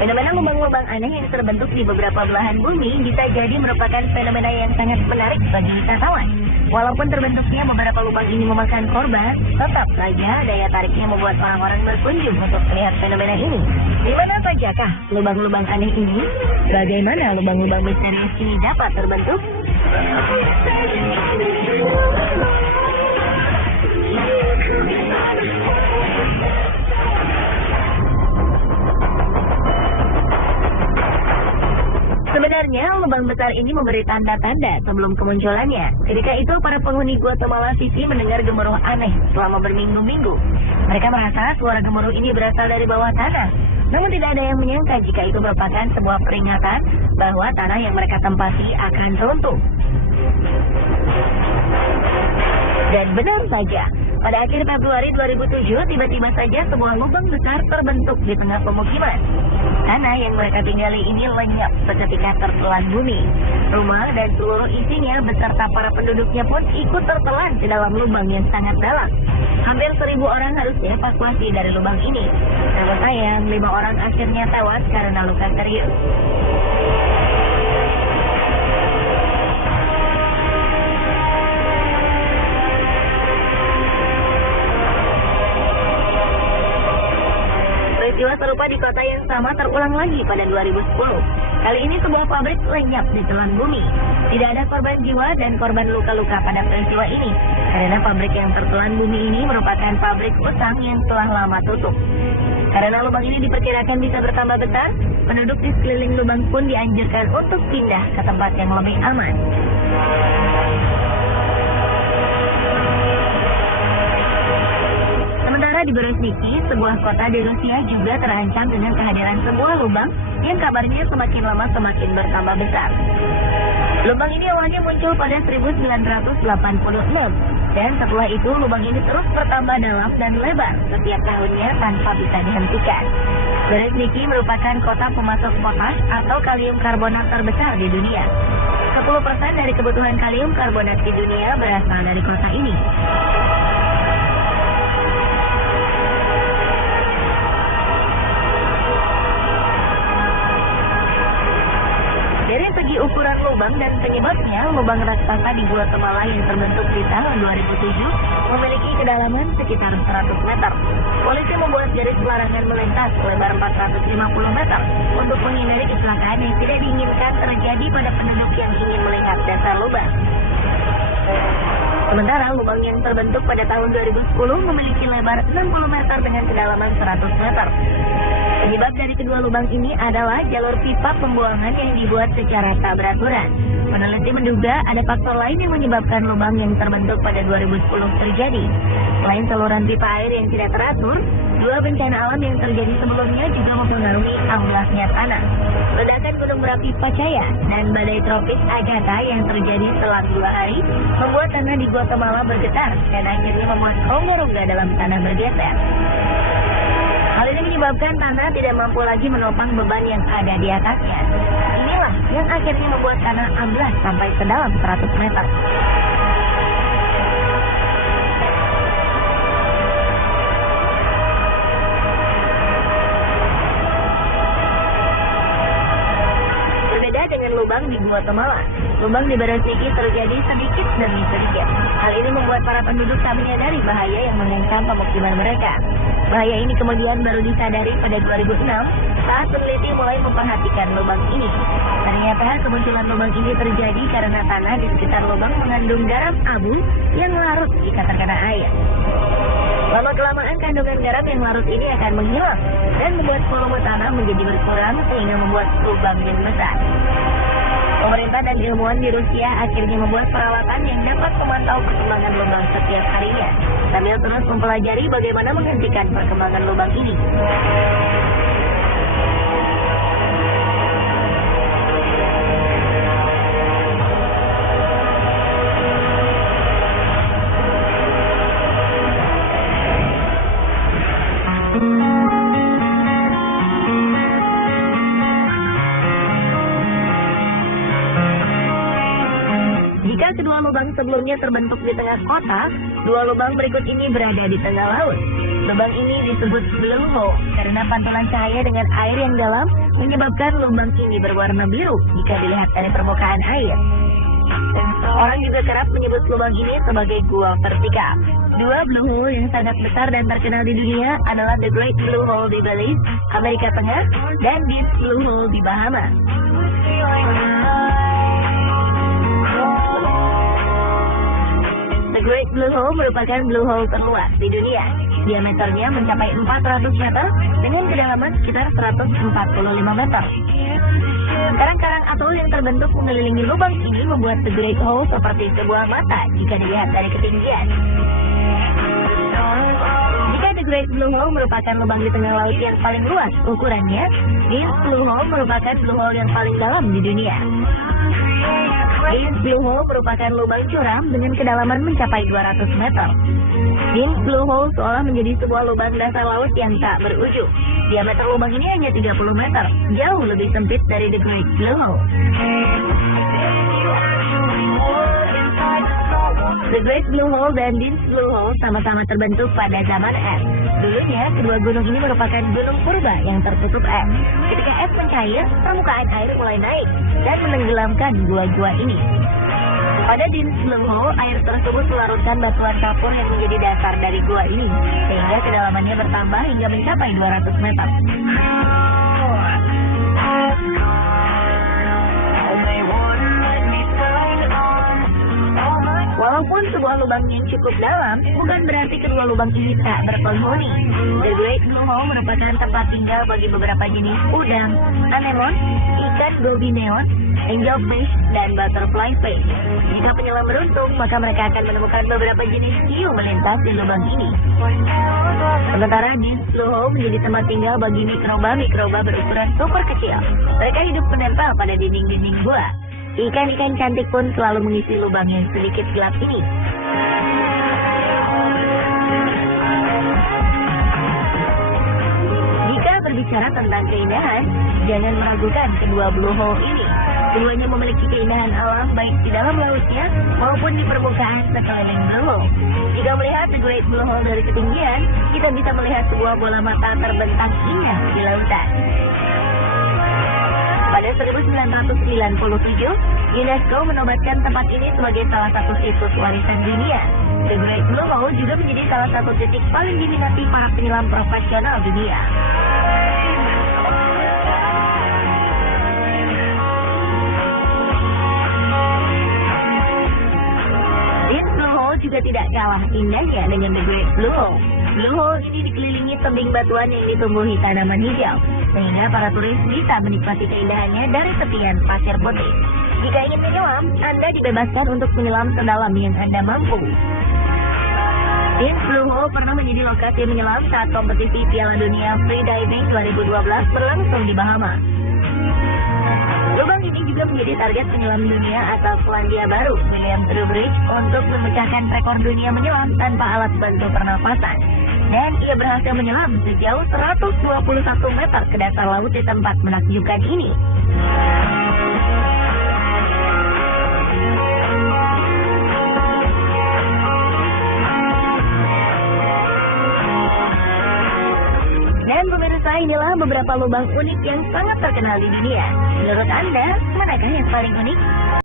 Fenomena lubang-lubang aneh yang terbentuk di beberapa belahan bumi bisa jadi merupakan fenomena yang sangat menarik bagi wisatawan. Walaupun terbentuknya beberapa lubang ini memakan korban, tetap saja daya tariknya membuat orang-orang berkunjung untuk melihat fenomena ini. Di mana sajakah lubang-lubang aneh ini? Bagaimana lubang-lubang misterius ini dapat terbentuk? Sebenarnya, lubang besar ini memberi tanda-tanda sebelum kemunculannya. Ketika itu, para penghuni Guatemala City mendengar gemuruh aneh selama berminggu-minggu. Mereka merasa suara gemuruh ini berasal dari bawah tanah. Namun tidak ada yang menyangka jika itu merupakan sebuah peringatan bahwa tanah yang mereka tempati akan runtuh. Dan benar saja, pada akhir Februari 2007, tiba-tiba saja sebuah lubang besar terbentuk di tengah pemukiman. Tanah yang mereka tinggali ini lenyap seketika tertelan bumi. Rumah dan seluruh isinya beserta para penduduknya pun ikut tertelan ke dalam lubang yang sangat dalam. Hampir 1.000 orang harus dievakuasi dari lubang ini. Namun sayang, 5 orang akhirnya tewas karena luka serius. Peristiwa serupa di kota yang sama terulang lagi pada 2010. Kali ini sebuah pabrik lenyap di telan bumi. Tidak ada korban jiwa dan korban luka-luka pada peristiwa ini, karena pabrik yang tertelan bumi ini merupakan pabrik utang yang telah lama tutup. Karena lubang ini diperkirakan bisa bertambah besar, penduduk di sekeliling lubang pun dianjurkan untuk pindah ke tempat yang lebih aman. Di Berezhniki, sebuah kota di Rusia juga terancam dengan kehadiran sebuah lubang yang kabarnya semakin lama semakin bertambah besar. Lubang ini awalnya muncul pada 1986, dan setelah itu lubang ini terus bertambah dalam dan lebar setiap tahunnya tanpa bisa dihentikan. Berezhniki merupakan kota pemasok potas atau kalium karbonat terbesar di dunia. 10% dari kebutuhan kalium karbonat di dunia berasal dari kota ini. Dari segi ukuran lubang dan penyebabnya, lubang raksasa di Guatemala yang terbentuk di tahun 2007 memiliki kedalaman sekitar 100 meter. Polisi membuat garis pelarangan melintas lebar 450 meter untuk menghindari kecelakaan yang tidak diinginkan terjadi pada penduduk yang ingin melihat dasar lubang. Sementara lubang yang terbentuk pada tahun 2010 memiliki lebar 60 meter dengan kedalaman 100 meter. Penyebab dari kedua lubang ini adalah jalur pipa pembuangan yang dibuat secara tak beraturan. Peneliti menduga ada faktor lain yang menyebabkan lubang yang terbentuk pada 2010 terjadi. Selain saluran pipa air yang tidak teratur, dua bencana alam yang terjadi sebelumnya juga mempengaruhi amblasnya tanah. Ledakan gunung berapi Pacaya dan badai tropis Agatha yang terjadi selang 2 hari membuat tanah di Guatemala bergetar dan akhirnya membuat rongga-rongga dalam tanah bergeser. Hal ini menyebabkan tanah tidak mampu lagi menopang beban yang ada di atasnya. Inilah yang akhirnya membuat tanah amblas sampai sedalam 100 meter. Berbeda dengan lubang di Guatemala, lubang di Berezhniki terjadi sedikit demi sedikit. Hal ini membuat para penduduk tak menyadari bahaya yang mengancam pemukiman mereka. Bahaya ini kemudian baru disadari pada 2006 saat peneliti mulai memperhatikan lubang ini. Ternyata kemunculan lubang ini terjadi karena tanah di sekitar lubang mengandung garam abu yang larut jika terkena air. Lama-kelamaan kandungan garam yang larut ini akan menghilang dan membuat volume tanah menjadi berkurang sehingga membuat lubang yang besar. Pemerintah dan ilmuwan di Rusia akhirnya membuat peralatan yang dapat memantau perkembangan lubang setiap harinya, sambil terus mempelajari bagaimana menghentikan perkembangan lubang ini. Kedua lubang sebelumnya terbentuk di tengah kota, dua lubang berikut ini berada di tengah laut. Lubang ini disebut blue hole karena pantulan cahaya dengan air yang dalam menyebabkan lubang ini berwarna biru jika dilihat dari permukaan air. Orang juga kerap menyebut lubang ini sebagai gua vertikal. Dua blue hole yang sangat besar dan terkenal di dunia adalah The Great Blue Hole di Belize, Amerika Tengah, dan Deep Blue Hole di Bahama. The Great Blue Hole merupakan blue hole terluas di dunia. Diameternya mencapai 400 meter dengan kedalaman sekitar 145 meter. Karang-karang atol yang terbentuk mengelilingi lubang ini membuat The Great Hole seperti sebuah mata jika dilihat dari ketinggian. Jika The Great Blue Hole merupakan lubang di tengah laut yang paling luas ukurannya, Deep Blue Hole merupakan blue hole yang paling dalam di dunia. Deep Blue Hole merupakan lubang curam dengan kedalaman mencapai 200 meter. Deep Blue Hole seolah menjadi sebuah lubang dasar laut yang tak berujung. Diameter lubang ini hanya 30 meter, jauh lebih sempit dari The Great Blue Hole. The Great Blue Hole dan Deep Blue Hole sama-sama terbentuk pada zaman es. Dulunya, kedua gunung ini merupakan gunung purba yang tertutup es. Ketika es mencair, permukaan air mulai naik dan menenggelamkan gua-gua ini. Pada Deep Blue Hole, air tersebut melarutkan batuan kapur yang menjadi dasar dari gua ini, sehingga kedalamannya bertambah hingga mencapai 200 meter. Walaupun sebuah lubang yang cukup dalam, bukan berarti kedua lubang ini tak berpenghuni. The Great Blue Hole merupakan tempat tinggal bagi beberapa jenis udang, anemon, ikan gobineon, angelfish, dan butterfly fish. Jika penyelam beruntung, maka mereka akan menemukan beberapa jenis hiu melintas di lubang ini. Sementara Deep Blue Hole menjadi tempat tinggal bagi mikroba-mikroba berukuran super kecil. Mereka hidup menempel pada dinding-dinding gua. Ikan-ikan cantik pun selalu mengisi lubang yang sedikit gelap ini. Jika berbicara tentang keindahan, jangan meragukan kedua blue hole ini. Keduanya memiliki keindahan alam baik di dalam lautnya maupun di permukaan sekeliling blue hole. Jika melihat The Great Blue Hole dari ketinggian, kita bisa melihat sebuah bola mata terbentang indah di lautan. Pada 1997, UNESCO menobatkan tempat ini sebagai salah satu situs warisan dunia. The Great Blue Hole juga menjadi salah satu titik paling diminati para penyelam profesional dunia. Deep Blue Hole juga tidak kalah indahnya dengan The Great Blue Hole. Blue Hole ini dikelilingi tebing batuan yang ditumbuhi tanaman hijau, sehingga para turis bisa menikmati keindahannya dari tepian pasir putih. Jika ingin menyelam, Anda dibebaskan untuk menyelam sedalam yang Anda mampu. Deep Blue Hole pernah menjadi lokasi menyelam saat kompetisi Piala Dunia Freediving 2012 berlangsung di Bahama. Lubang ini juga menjadi target penyelam dunia asal Selandia Baru, William Trowbridge, untuk memecahkan rekor dunia menyelam tanpa alat bantu pernapasan. Dan ia berhasil menyelam sejauh 121 meter ke dasar laut di tempat menakjubkan ini. Dan pemirsa, inilah beberapa lubang unik yang sangat terkenal di dunia. Menurut Anda, manakah yang paling unik?